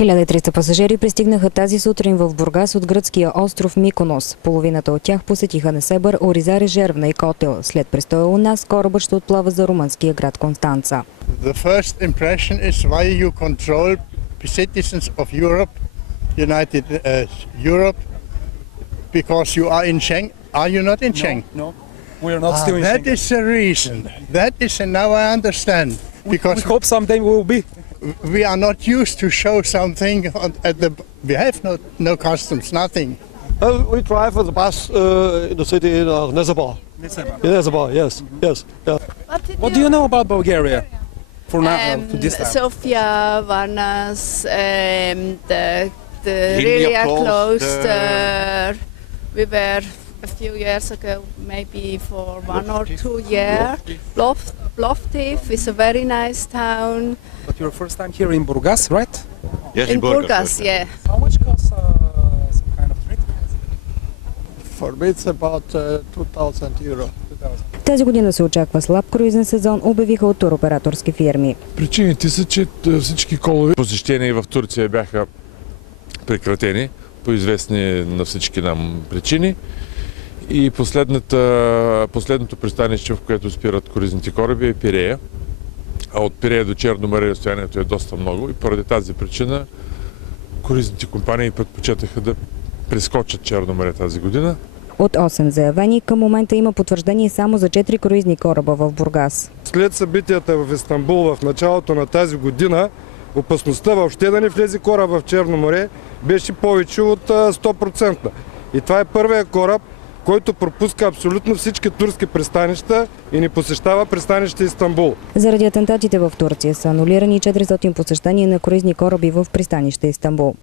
1300 пасажери пристигнаха тази сутрин в Бургас от гръцкия остров Миконос. Половината от тях посетиха Несебър, Ориза, Резервна и Котел. След престоя у нас, корабът ще отплава за румънския град Констанца. The first impression is why you control citizens of Europe, United Europe, because you are in Schengen. Are you not in Schengen? No, we are not still in That Schengen. is the reason. That is, and now I understand. Because We hope someday we will be. we are not used to show something at the. We have no customs, nothing. We drive with the bus in the city in Nesebor. In Nesebor, yes, yes. Yeah. What do you know about Bulgaria? For now, to this time. Sofia, Varnas, the Lilia Lilia Cloister. Cloister. We were a few years ago, maybe for 1 or 2 years. Plovdiv is a very nice town. But your first time here in Burgas, right? Yes, In Burgas, yeah. How much costs some kind of trip? For me it's about 2,000 euro. 2000. Тази година се очаква слаб круизен сезон, обявиха от туроператорски фирми. Причините са, че всички колови посещения в Турция бяха прекратени по известни на всички нам причини. И последното пристанище, в което спират круизните кораби, е Пирея. А от Пирея до Черно море разстоянието е доста много и поради тази причина круизните компании предпочетаха да прескочат Черно море тази година. От 8 заявени, към момента има потвърждение само за 4 круизни кораба в Бургас. След събитията в Истанбул в началото на тази година, опасността въобще да не влезе кораб в Черно море беше повече от 100%. И това е първият кораб, който пропуска абсолютно всички турски пристанища и не посещава пристанище Истанбул. Заради атентатите в Турция са анулирани 400 посещения на круизни кораби в пристанище Истанбул.